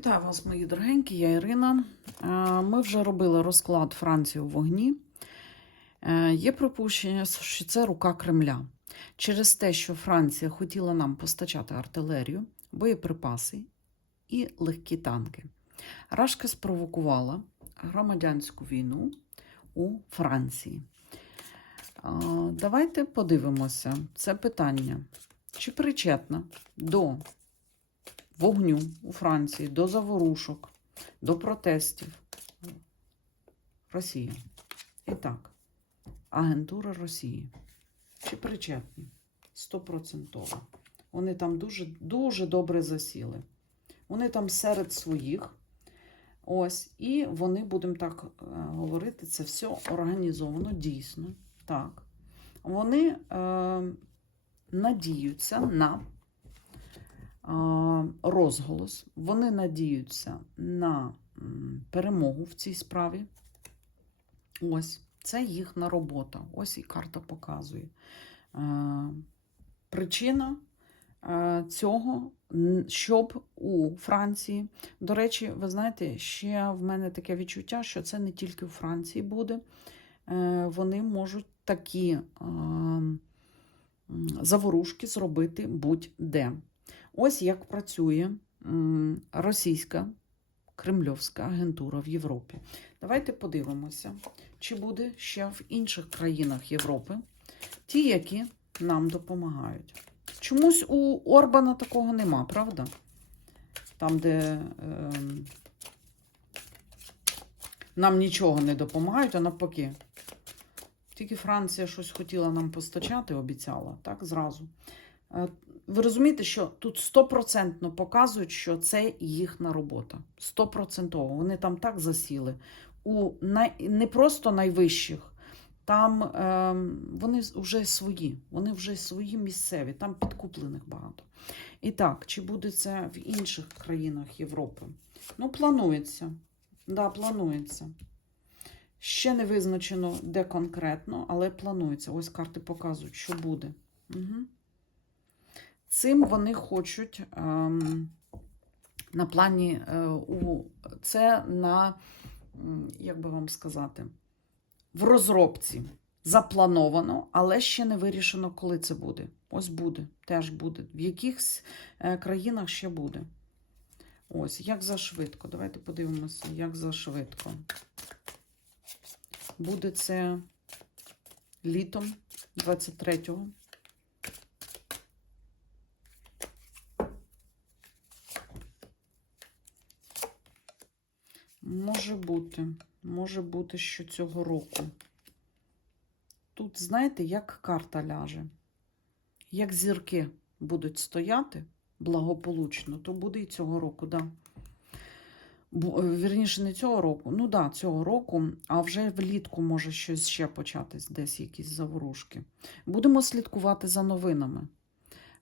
Вітаю вас, мої дорогенькі, я Ірина. Е, Ми вже робили розклад Франції у вогні. Е, Є припущення, що це рука Кремля. Через те, що Франція хотіла нам постачати артилерію, боєприпаси і легкі танки. Рашка спровокувала громадянську війну у Франції. Е, Давайте подивимося це питання. Чи причетна до вогню у Франції, до заворушок, до протестів. Росія. І так, агентура Росії. Чи причетні? Стопроцентово. Вони там дуже, дуже добре засіли. Вони там серед своїх. Ось, і вони, будемо так е, говорити, це все організовано дійсно. Так. Вони е, надіються на розголос. Вони надіються на перемогу в цій справі. Ось, це їхня робота. Ось і карта показує. Причина цього, щоб у Франції. До речі, ви знаєте, ще в мене таке відчуття, що це не тільки у Франції буде. Е, Вони можуть такі заворушки зробити будь-де. Ось як працює російська кремльовська агентура в Європі. Давайте подивимося, чи буде ще в інших країнах Європи ті, які нам допомагають. Чомусь у Орбана такого нема, правда? Там, де ем, нам нічого не допомагають, а навпаки. Тільки Франція щось хотіла нам постачати, обіцяла, так, зразу. Ви розумієте, що тут стопроцентно показують, що це їхня робота. Стопроцентово. Вони там так засіли. У най... Не просто найвищих, там е, вони вже свої, вони вже свої місцеві, там підкуплених багато. І так, чи буде це в інших країнах Європи? Ну, планується. Да, планується. Ще не визначено, де конкретно, але планується. Ось карти показують, що буде. Угу. Цим вони хочуть ем, на плані е, у це на, як би вам сказати, в розробці заплановано, але ще не вирішено, коли це буде. Ось буде, теж буде. В якихось е, країнах ще буде. Ось, як за швидко. Давайте подивимося, як за швидко. Буде це літом 23-го. Може бути, може бути, що цього року. Тут, знаєте, як карта ляже. Як зірки будуть стояти благополучно, то буде і цього року, да. Е, Вірніше, не цього року. Ну да, цього року, а вже влітку може щось ще початись, десь якісь заворушки. Будемо слідкувати за новинами.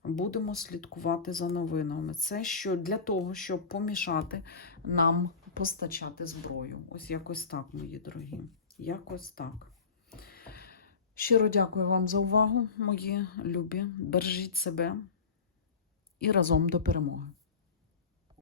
Будемо слідкувати за новинами. Це що для того, щоб помішати нам постачати зброю. Ось якось так, мої дорогі. Якось так. Щиро дякую вам за увагу, мої любі. Бережіть себе і разом до перемоги.